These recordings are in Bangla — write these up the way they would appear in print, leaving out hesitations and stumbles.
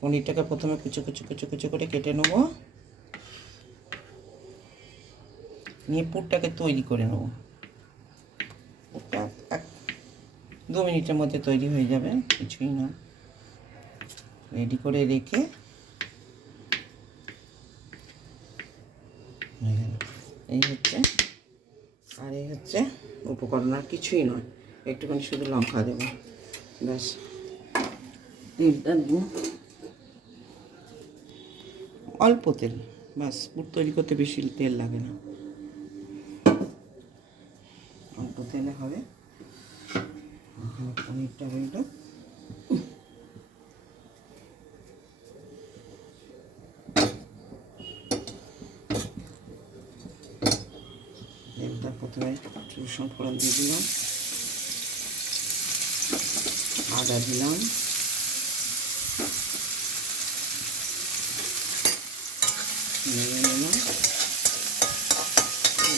পনিরটাকে প্রথমে কুচো কুচো কুচো কুচো করে কেটে নেব, নিয়ে পুরটাকে তৈরি করে নেব। পুরটা 1-2 মিনিটের মধ্যে তৈরি হয়ে যাবে, কিছুই না। রেডি করে রেখে এই হচ্ছে, আর এই হচ্ছে উপকরণ, আর কিছুই নয়। একটুখানি শুধু লঙ্কা দেবো, ব্যাস। তেলটা দেবো অল্প তেল, ব্যাস। পুর তৈরি করতে বেশি তেল লাগে না, অল্প তেলে হবে। পনিরটা রইল, তেলটা প্রথমে রসুন ফোড়ন দিয়ে দিলাম, আদা দিলাম, নেড়ে নিলাম।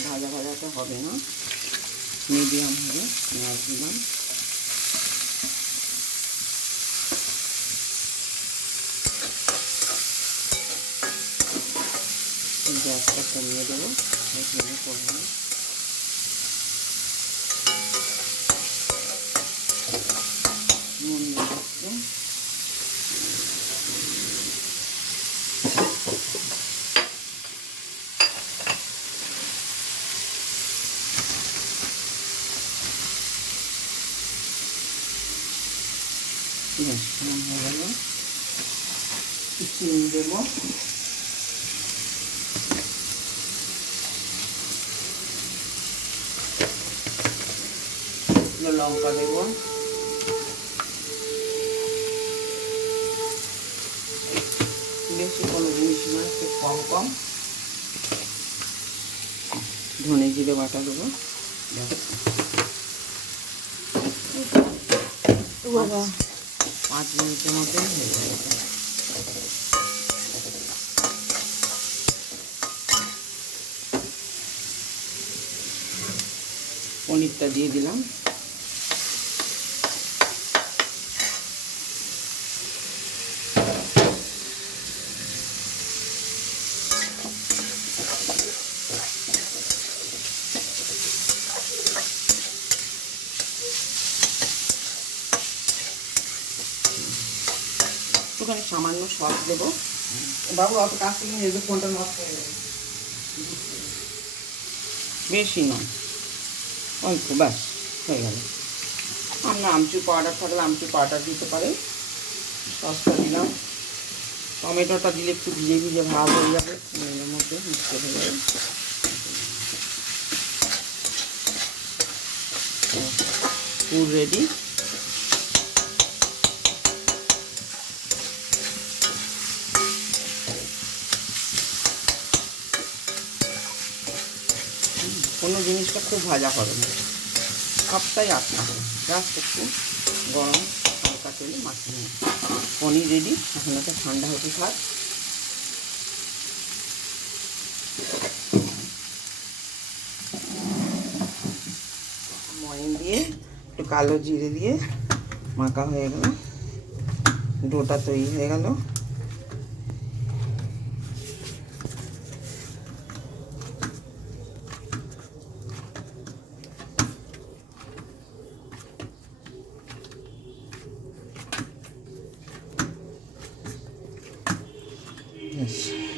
ভাজা ভাজাটা হবে না, মিডিয়াম হবে। পেঁয়াজ দিলাম, গ্যাসটা কমিয়ে দেবো, করবো। নুন দিচ্ছি, নুন হয়ে গেল। চিনি দেবো, লঙ্কা দেবো, বেশি কোনো জিনিস না, একটু কম কম। ধনে জিরে বাটা দেবো, 5 মিনিটের মধ্যে হয়ে যাবে। পনিরটা দিয়ে দিলাম, একটুখানি সামান্য সস দেবো। বাবু অত কাছ থেকে নিয়ে যে ফোনটা নষ্ট হয়ে যাবে, বেশি নয়, অল্প, ব্যাস হয়ে গেল। আমরা আমচুর পাউডার থাকলে আমচুর পাউডার দিতে পারি। সসটা দিলাম, টমেটোটা দিলে একটু ভিজে ভিজে ভাব হয়ে যাবে, এর মধ্যে মিক্সড হয়ে যাবে। পুর রেডি। কোনো জিনিসটা খুব ভাজা হবে না, সবটাই আটকা হবে, জাস্ট একটু গরম হালকা তেলে মাখিয়ে নিই। পনির রেডি, এখন একটা ঠান্ডা হতে থাক। ময়ন দিয়ে একটু কালো জিরে দিয়ে মাখা হয়ে গেল, ডোটা তৈরি হয়ে গেল।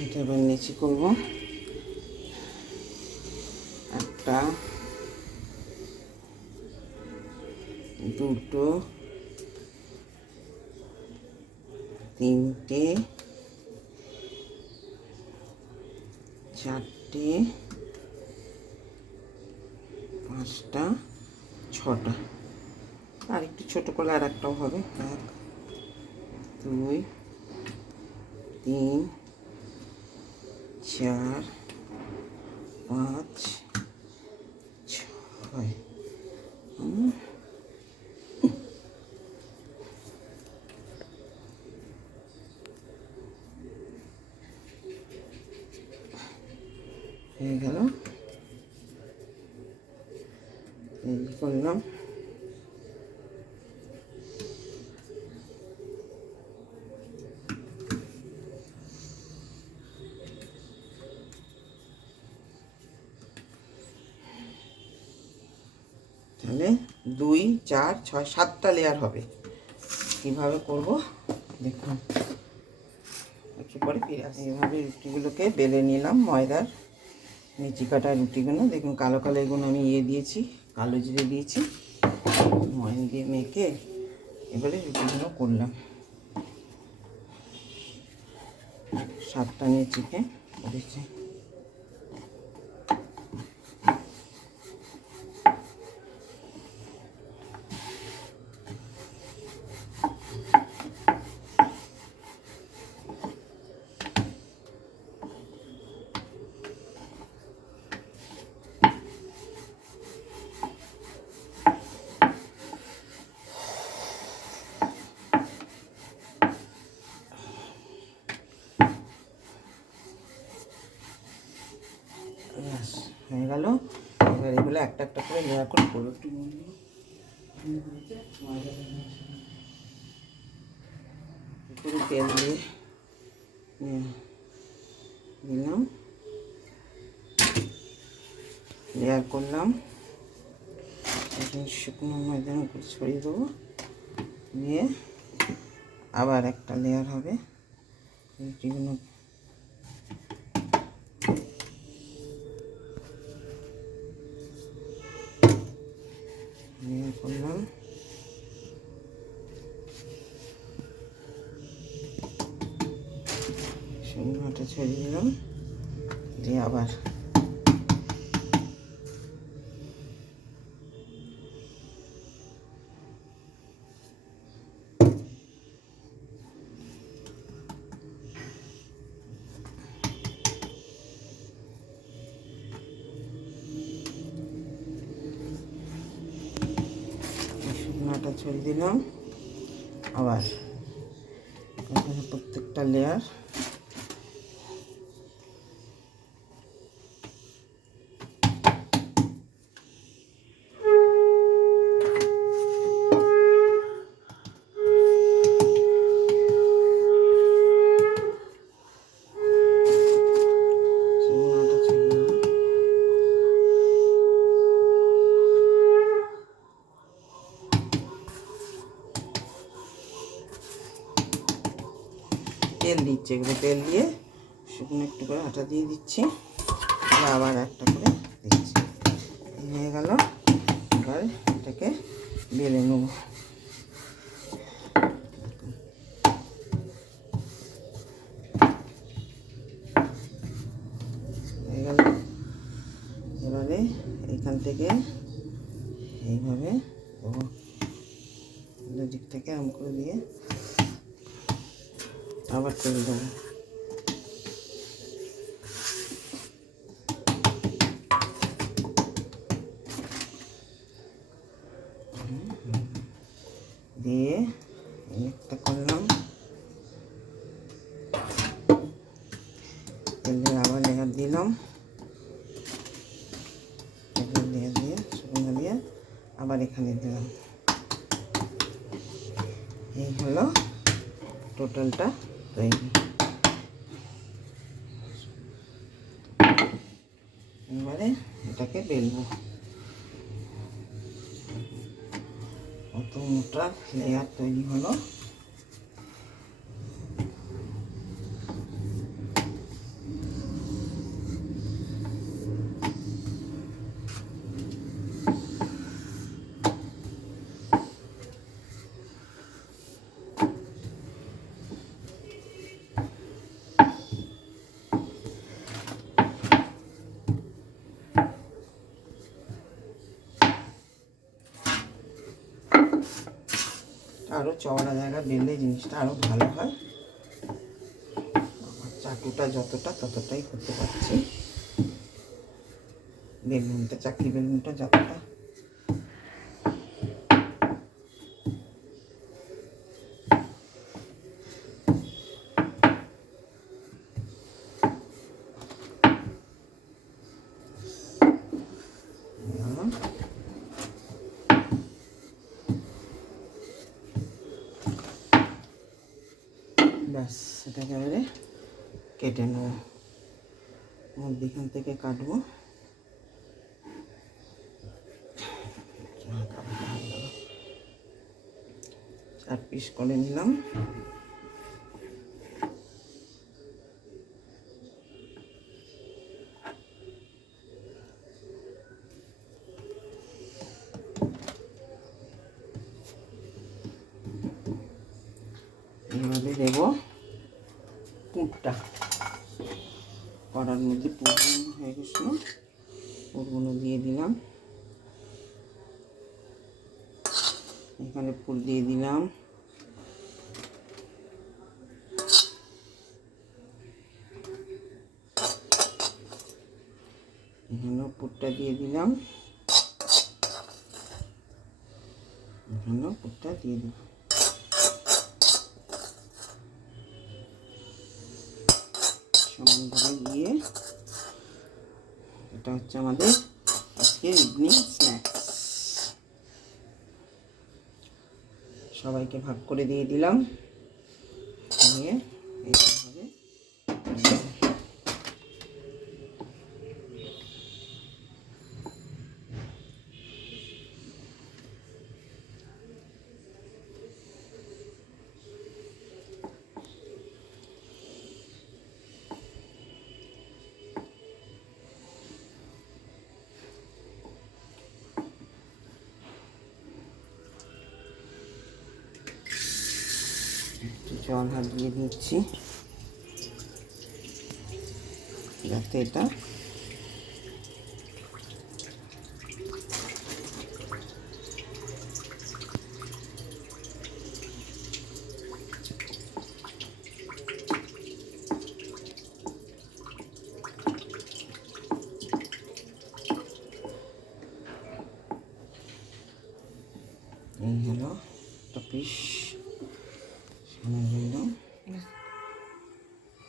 এটা এবার নিচে করবো, 1, 2, 3, 4, 5, 6টা, আর একটু ছোটো করলে আর একটাও হবে। 1, 2, 3, 4, 5, 6। হয়ে গেল, এই করলাম। 2 4 6 7টা লেয়ার হবে। কীভাবে করব দেখুন, একটু পরে ফিরে আসি। এইভাবে রুটিগুলোকে বেলে নিলাম, ময়দার নিচি কাটা রুটিগুলো। দেখুন কালো কালো এগুলো আমি দিয়েছি, কালো জিরে দিয়েছি, ময়দা দিয়ে মেখে এবারে রুটিগুলো করলাম। 7টা নিয়ে চিকেন করেছি। হয়ে গেল। এবার এগুলো একটা একটা করে লেয়ার করে করবো। একটু তেল দিয়ে দিলাম, লেয়ার করলাম। এখন শুকনো ময়দার উপর ছড়িয়ে দেবো, দিয়ে আবার একটা লেয়ার হবে। রুটিগুলো লেয়ার করলাম, শুকনোটা ছড়িয়ে দিলাম, দিয়ে আবার শুকনোটা ছড়িয়ে দিলাম, আবার এখানে প্রত্যেকটা লেয়ার তেল দিচ্ছি। এগুলো তেল দিয়ে শুকনো একটু করে আটা দিয়ে দিচ্ছি, আবার একটা করে দিচ্ছি। হয়ে গেল। এবার এটাকে বেলে নেব। হয়ে গেল। এবারে এখান থেকে এইভাবে দেবো, দুদিক থেকে আম করে দিয়ে আবার তেল দেবো। দিয়ে একটা করলাম, তেলের আবার লেয়ার দিলাম, লেয়ার দিয়ে শুকনো দিয়ে আবার এখানে দিলাম। এই হলো টোটালটা তৈরি। এবারে এটাকে বেলবো। কত মোটা লেয়ার তৈরি হলো। আরও চওড়া জায়গা বেললে জিনিসটা আরও ভালো হয়। আমার চাকুটা যতটা ততটাই করতে পারছি, বেলুনটা চাকরি বেলুনটা যতটা। ব্যাস, এটাকে এবারে কেটে নেব। মধ্যখান থেকে কাটবো। পিস করে নিলাম। এভাবে দেব পুরটা। কড়ার মধ্যে পুর হয়ে গেছিল, পুরগুলো দিয়ে দিলাম। এখানে পুর দিয়ে দিলাম, এখানেও পুরটা দিয়ে দিলাম, এখানেও পুরটা দিয়ে দিলাম। সমানভাবে দিয়ে, এটা হচ্ছে আমাদের আজকের ইভিনিং স্ন্যাক্স। সবাইকে ভাগ করে দিয়ে দিলাম। দিয়ে এইভাবে জল হাত দিয়ে দিচ্ছি যাতে এটা এই হলো একটা পিস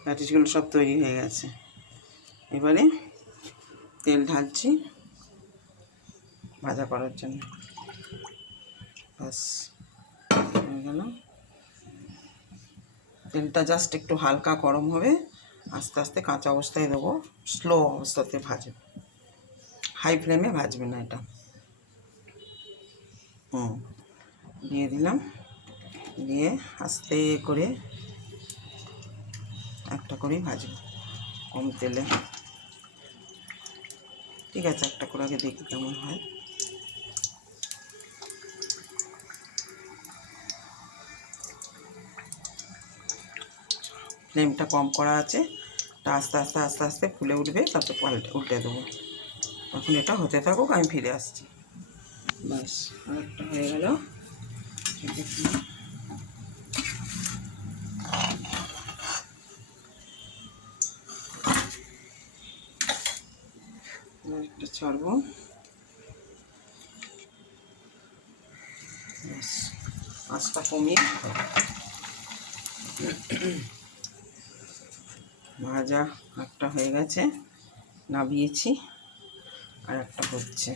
প্যাটিসগুলো সব তৈরি হয়ে গেছে। এবারে তেল ঢালছি ভাজা করার জন্য। বাস হয়ে গেল। তেলটা জাস্ট একটু হালকা গরম হবে, আস্তে আস্তে কাঁচা অবস্থায় দেবো, স্লো অবস্থাতে ভাজবে, হাই ফ্লেমে ভাজবে না এটা। দিয়ে দিলাম, দিয়ে আস্তে করে একটা করেই ভাজবো কম তেলে। ঠিক আছে, একটা করে আগে দেখি কেমন হয়। ফ্লেমটা কম করা আছে, এটা আস্তে আস্তে আস্তে আস্তে ফুলে উঠবে, তারপর উল্টে দেবো। এখন এটা হতে থাকুক, আমি ফিরে আসছি। ব্যাস আরেকটা হয়ে গেল। একটা ছাড়বো। ব্যাস আঁচটা কমিয়ে ভাজা একটা হয়ে গেছে, নামিয়েছি, আর একটা হচ্ছে।